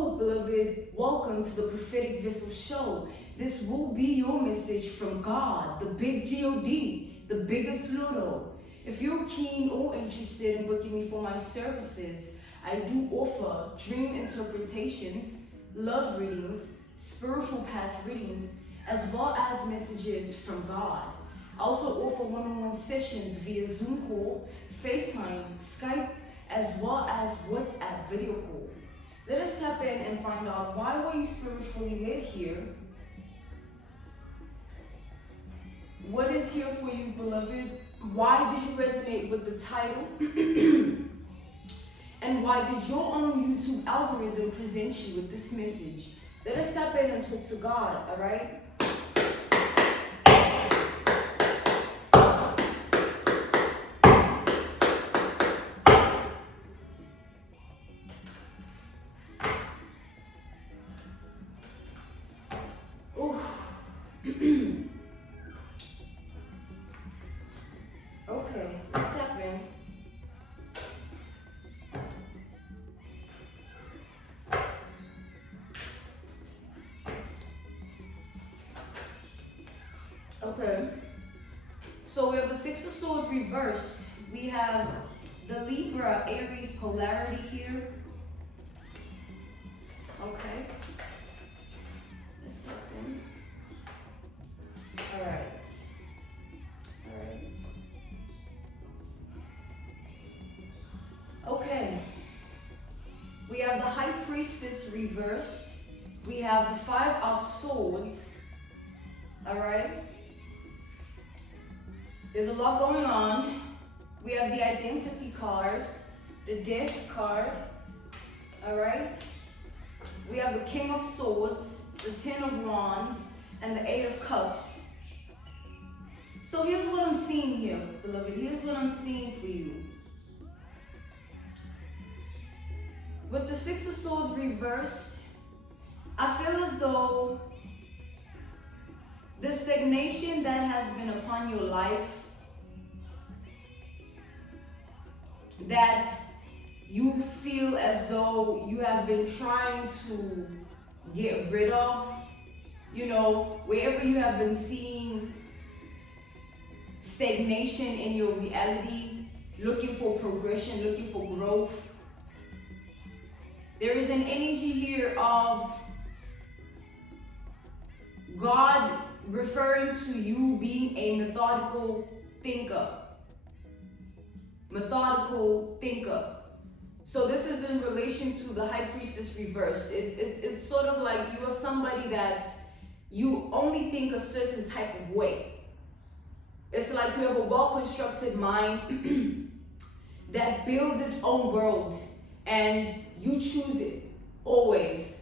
Hello, beloved. Welcome to the Prophetic Vessel Show. This will be your message from God, the big G-O-D, the biggest Ludo. If you're keen or interested in booking me for my services, I do offer dream interpretations, love readings, spiritual path readings, as well as messages from God. I also offer one-on-one sessions via Zoom call, FaceTime, Skype, as well as WhatsApp video call. Let us tap in and find out, why were you spiritually led here? What is here for you, beloved? Why did you resonate with the title? And why did your own YouTube algorithm present you with this message? Let us tap in and talk to God, all right? Okay, let's tap in. Okay, so we have the Six of Swords reversed. We have the Libra Aries polarity here. Okay, let's tap in. All right. Okay, we have the High Priestess reversed. We have the Five of Swords. All right. There's a lot going on. We have the Identity card, the Death card. All right. We have the King of Swords, the Ten of Wands, and the Eight of Cups. So here's what I'm seeing here, beloved. Here's what I'm seeing for you. With the Six of Swords reversed, I feel as though the stagnation that has been upon your life, that you feel as though you have been trying to get rid of, you know, wherever you have been seeing stagnation in your reality, looking for progression, looking for growth. There is an energy here of God referring to you being a methodical thinker. Methodical thinker. So this is in relation to the High Priestess reversed. It's sort of like you are somebody that you only think a certain type of way. It's like you have a well-constructed mind that builds its own world, and you choose it, always.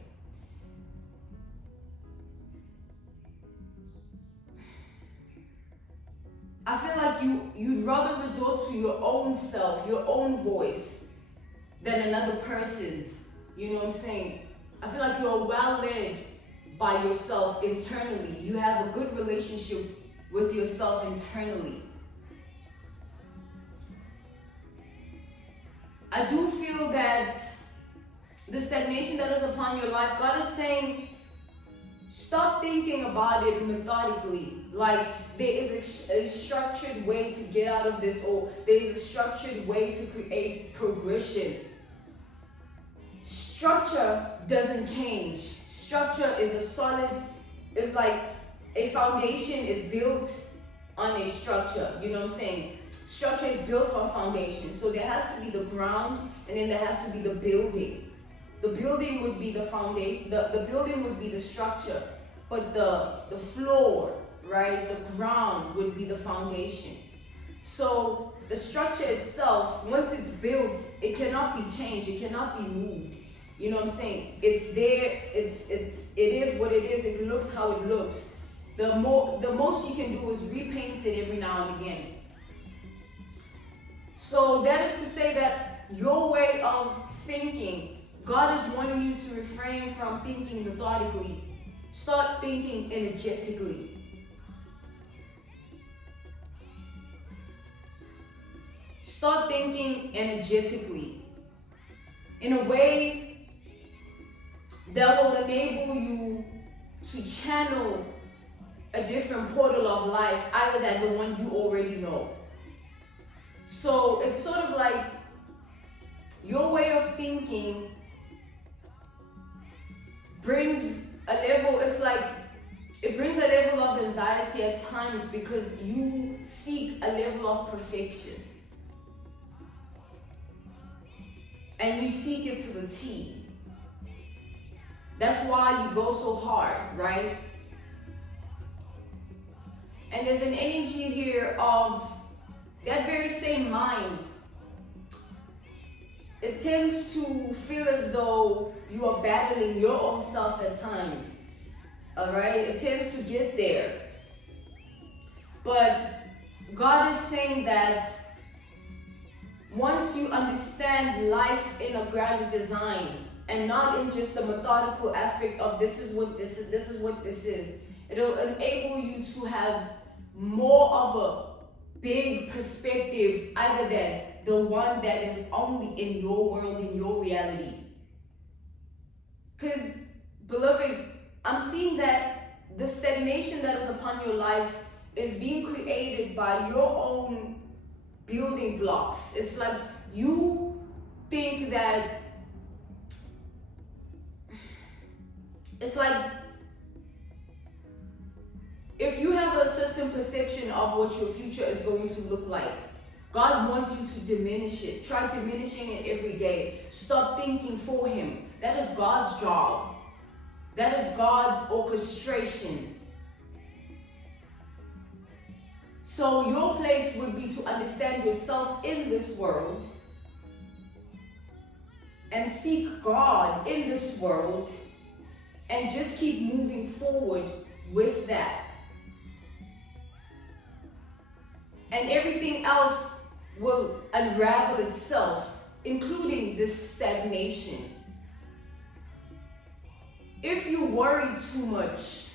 I feel like you'd rather resort to your own self, your own voice, than another person's. You know what I'm saying? I feel like you're well led by yourself internally. You have a good relationship with yourself internally. I do feel that the stagnation that is upon your life, God is saying, stop thinking about it methodically. Like there is a structured way to get out of this, or there is a structured way to create progression. Structure doesn't change. Structure is a solid, it's like a foundation is built on a structure. You know what I'm saying? Structure is built on foundation. So there has to be the ground, and then there has to be the building. The building would be the foundation, the building would be the structure, but the floor, right, the ground would be the foundation. So the structure itself, once it's built, it cannot be changed, it cannot be moved. You know what I'm saying? It's there, it is what it is, it looks how it looks. The most you can do is repaint it every now and again. So that is to say that your way of thinking, God is wanting you to refrain from thinking methodically. Start thinking energetically. Start thinking energetically. In a way that will enable you to channel a different portal of life other than the one you already know. So it's sort of like your way of thinking brings a level, it's like it brings a level of anxiety at times because you seek a level of perfection. And you seek it to the T. That's why you go so hard, right? And there's an energy here of that very same mind. It tends to feel as though you are battling your own self at times. All right? It tends to get there. But God is saying that once you understand life in a grander design and not in just the methodical aspect of this is what this is, this is what this is, it'll enable you to have more of a big perspective other than the one that is only in your world, in your reality. Because, beloved, I'm seeing that the stagnation that is upon your life is being created by your own building blocks. It's like you think that, it's like if you have a certain perception of what your future is going to look like, God wants you to diminish it. Try diminishing it every day. Stop thinking for Him. That is God's job. That is God's orchestration. So your place would be to understand yourself in this world and seek God in this world and just keep moving forward with that. And everything else will unravel itself, including this stagnation. If you worry too much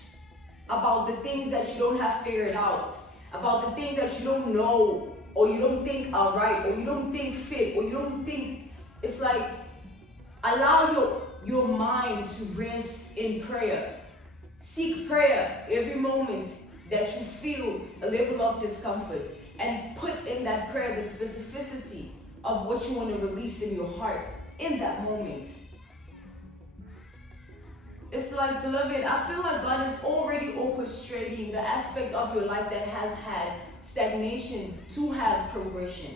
about the things that you don't have figured out, about the things that you don't know, or you don't think are right, or you don't think fit, or you don't think, it's like, allow your mind to rest in prayer. Seek prayer every moment that you feel a level of discomfort, and put in that prayer the specificity of what you want to release in your heart in that moment. It's like, beloved, I feel like God is already orchestrating the aspect of your life that has had stagnation to have progression.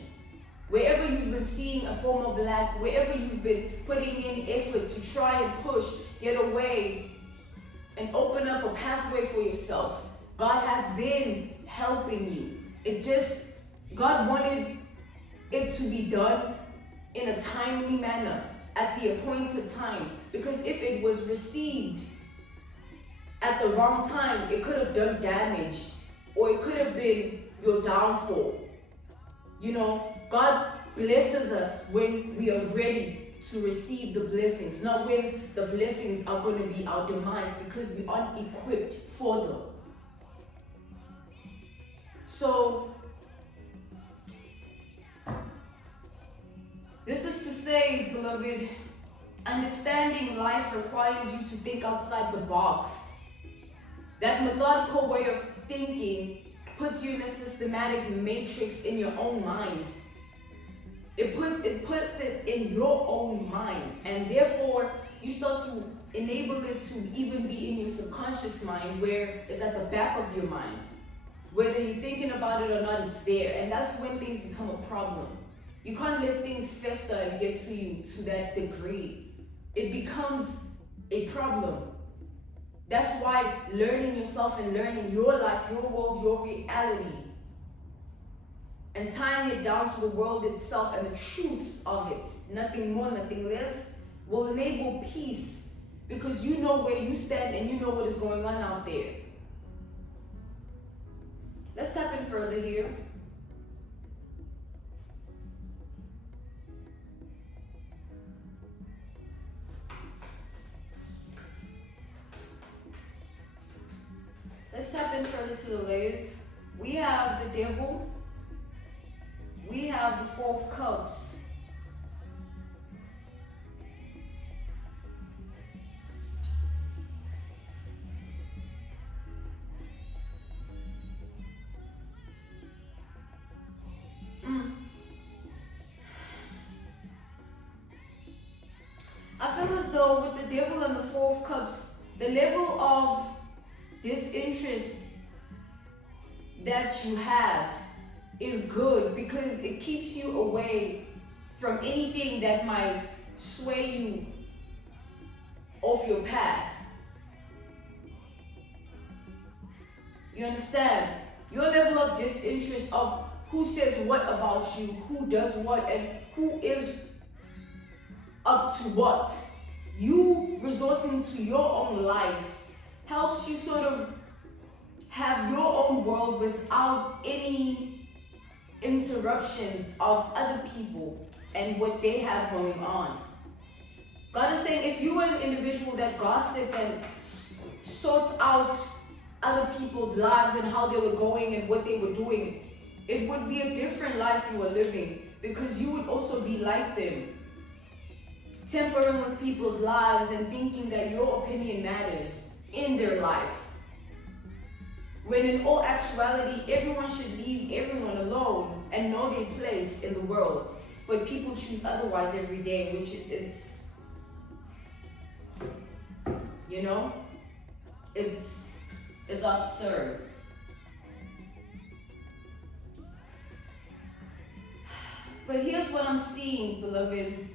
Wherever you've been seeing a form of lack, wherever you've been putting in effort to try and push, get away, and open up a pathway for yourself, God has been helping you. God wanted it to be done in a timely manner at the appointed time. Because if it was received at the wrong time, it could have done damage, or it could have been your downfall. You know, God blesses us when we are ready to receive the blessings, not when the blessings are going to be our demise because we aren't equipped for them. So, this is to say, beloved, understanding life requires you to think outside the box. That methodical way of thinking puts you in a systematic matrix in your own mind. It puts it in your own mind, and therefore you start to enable it to even be in your subconscious mind, where it's at the back of your mind. Whether you're thinking about it or not, it's there, and that's when things become a problem. You can't let things fester and get to you to that degree. It becomes a problem. That's why learning yourself and learning your life, your world, your reality, and tying it down to the world itself and the truth of it, nothing more, nothing less, will enable peace, because you know where you stand and you know what is going on out there. Let's tap in further here. Let's tap in further to the layers. We have the devil. We have the Four of Cups. as though with the devil and the Four of Cups, the level of disinterest that you have is good because it keeps you away from anything that might sway you off your path. You understand? Your level of disinterest of who says what about you, who does what, and who is up to what. You resorting to your own life helps you sort of have your own world without any interruptions of other people and what they have going on. God is saying if you were an individual that gossip and sorts out other people's lives and how they were going and what they were doing, it would be a different life you were living because you would also be like them. Tampering with people's lives and thinking that your opinion matters in their life. When in all actuality, everyone should leave everyone alone and know their place in the world. But people choose otherwise every day, which it's, you know, it's absurd. But here's what I'm seeing, beloved.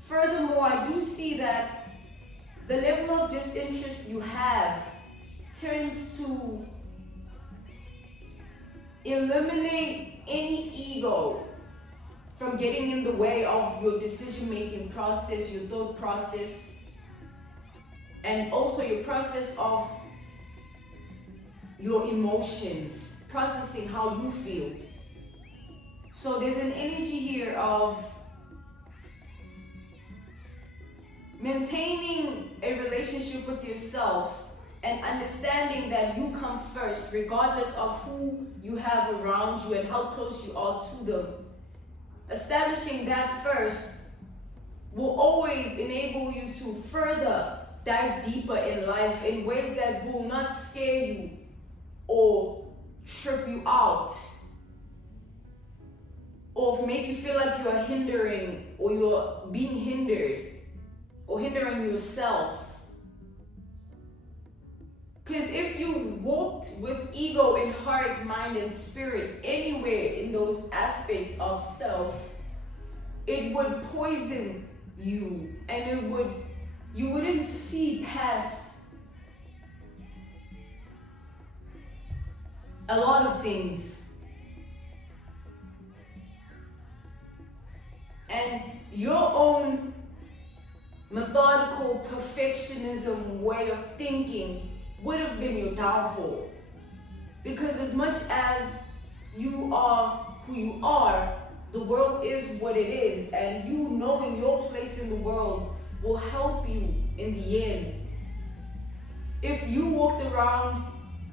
Furthermore, I do see that the level of disinterest you have turns to eliminate any ego from getting in the way of your decision-making process, your thought process, and also your process of your emotions, processing how you feel. So there's an energy here of maintaining a relationship with yourself and understanding that you come first, regardless of who you have around you and how close you are to them. Establishing that first will always enable you to further dive deeper in life in ways that will not scare you or trip you out or make you feel like you are hindering or you're being hindered or hindering yourself. Because if you walked with ego in heart, mind, and spirit anywhere in those aspects of self, it would poison you and you wouldn't see past a lot of things. And your own methodical perfectionism way of thinking would have been your downfall. Because as much as you are who you are, the world is what it is, and you knowing your place in the world will help you in the end. If you walked around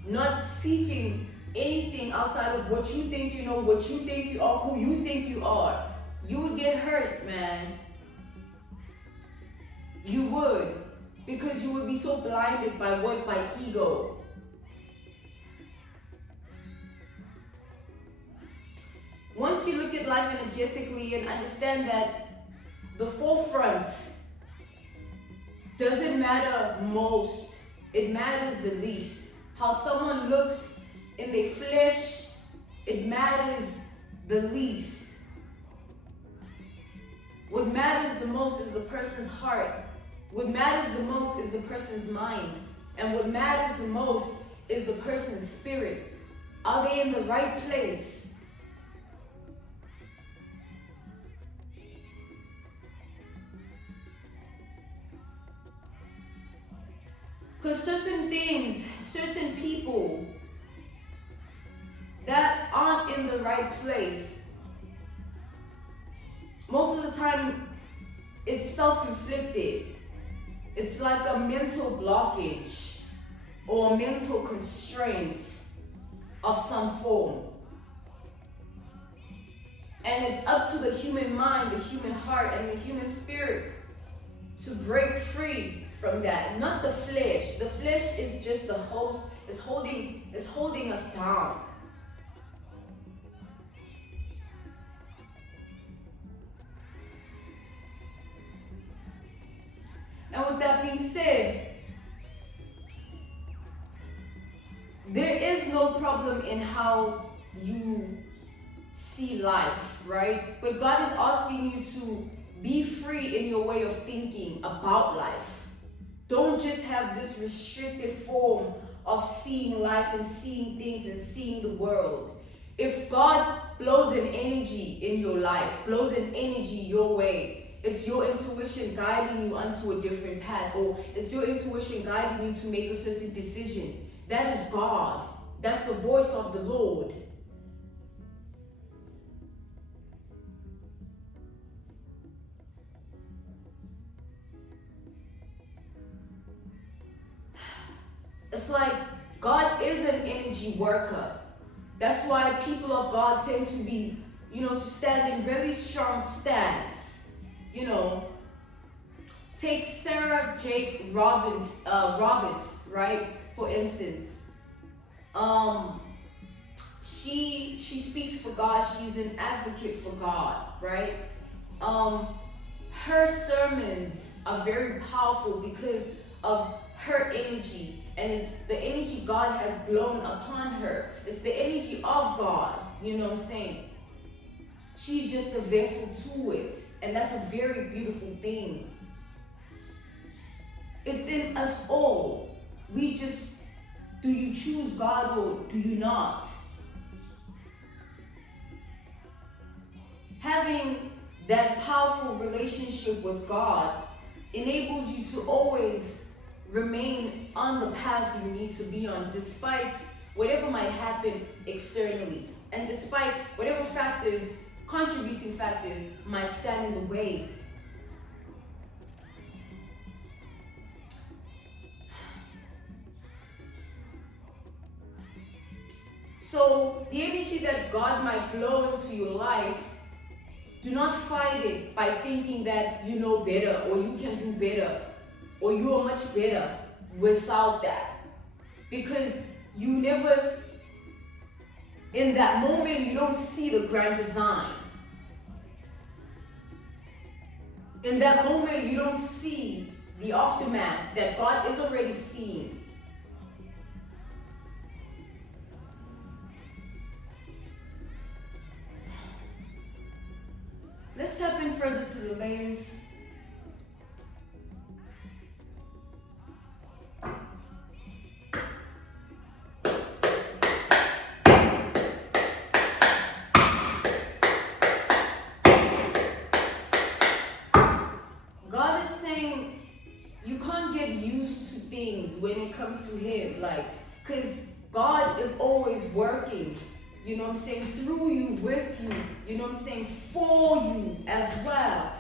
not seeking anything outside of what you think you know, what you think you are, who you think you are, you would get hurt, man. You would. Because you would be so blinded by what? By ego. Once you look at life energetically and understand that the forefront doesn't matter most, it matters the least. How someone looks in their flesh, it matters the least. What matters the most is the person's heart. What matters the most is the person's mind. And what matters the most is the person's spirit. Are they in the right place? Because certain things, certain people that aren't in the right place, most of the time it's self-inflicted. It's like a mental blockage or a mental constraint of some form. And it's up to the human mind, the human heart, and the human spirit to break free from that. Not the flesh. The flesh is just the host, is holding us down. And with that being said, there is no problem in how you see life, right? But God is asking you to be free in your way of thinking about life. Don't just have this restricted form of seeing life and seeing things and seeing the world. If God blows an energy in your life, blows an energy your way, it's your intuition guiding you onto a different path, or it's your intuition guiding you to make a certain decision. That is God. That's the voice of the Lord. It's like God is an energy worker. That's why people of God tend to be, to stand in really strong stance. Take Sarah Jake Roberts, right? For instance, she speaks for God. She's an advocate for God, right? Her sermons are very powerful because of her energy, and it's the energy God has blown upon her. It's the energy of God, you know what I'm saying? She's just a vessel to it, and that's a very beautiful thing. It's in us all. Do you choose God or do you not? Having that powerful relationship with God enables you to always remain on the path you need to be on, despite whatever might happen externally, and despite whatever contributing factors might stand in the way. So the energy that God might blow into your life, do not fight it by thinking that you know better, or you can do better, or you are much better without that. Because you never, in that moment, you don't see the grand design. In that moment, you don't see the aftermath that God is already seeing. Let's step in further to the layers. God is saying you can't get used to things when it comes to Him, because God is always working. You know what I'm saying? Through you, with you. You know what I'm saying? For you as well.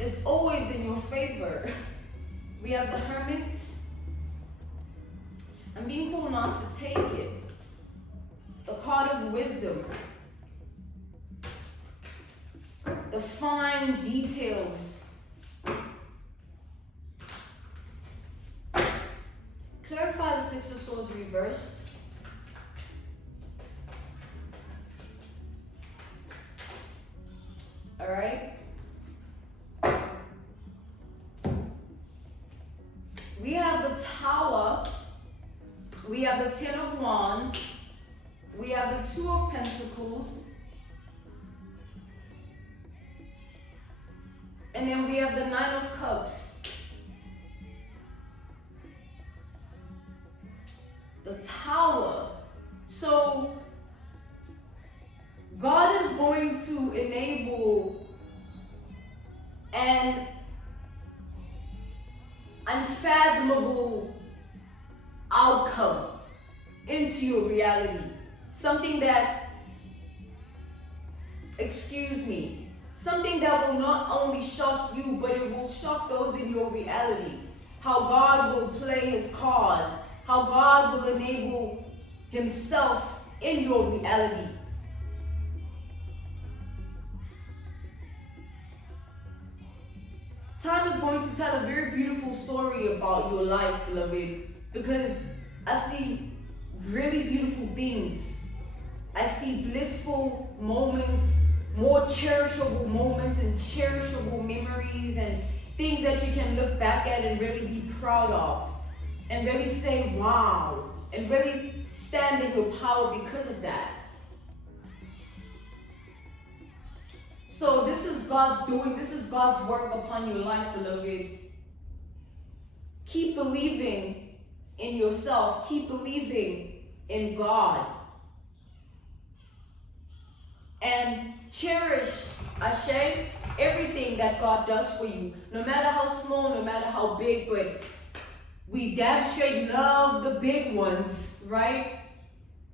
It's always in your favor. We have the Hermit. I'm being told not to take it. The card of wisdom. The fine details. Clarify the Six of Swords reversed. All right. We have the Tower. We have the Ten of Wands. We have the Two of Pentacles. And then we have the Nine of Cups. The Tower. So God is going to enable an unfathomable outcome into your reality. Something that, something that will not only shock you, but it will shock those in your reality. How God will play His cards. How God will enable Himself in your reality. Time is going to tell a very beautiful story about your life, beloved, because I see really beautiful things. I see blissful moments, more cherishable moments and cherishable memories and things that you can look back at and really be proud of and really say, wow, and really stand in your power because of that. So this is God's doing, this is God's work upon your life, beloved. Keep believing in yourself. Keep believing in God. And cherish, Ashe, everything that God does for you. No matter how small, no matter how big, but we damn straight love the big ones, right?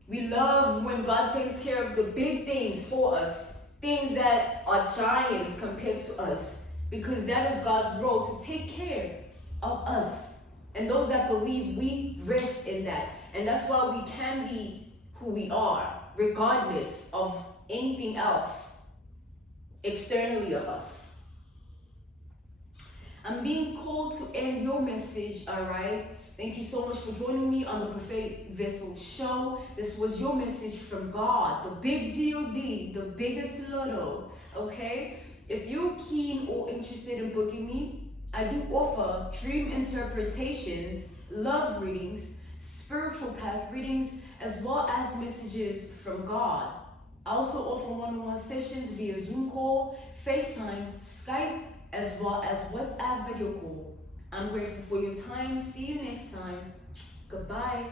We love when God takes care of the big things for us. Things that are giants compared to us. Because that is God's role, to take care of us. And those that believe, we rest in that. And that's why we can be who we are, regardless of anything else externally of us. I'm being called to end your message, all right? Thank you so much for joining me on the Prophetic Vessel Show. This was your message from God, the big G-O-D, the biggest little, okay? If you're keen or interested in booking me, I do offer dream interpretations, love readings, spiritual path readings, as well as messages from God. I also offer one-on-one sessions via Zoom call, FaceTime, Skype, as well as WhatsApp video call. I'm grateful for your time. See you next time. Goodbye.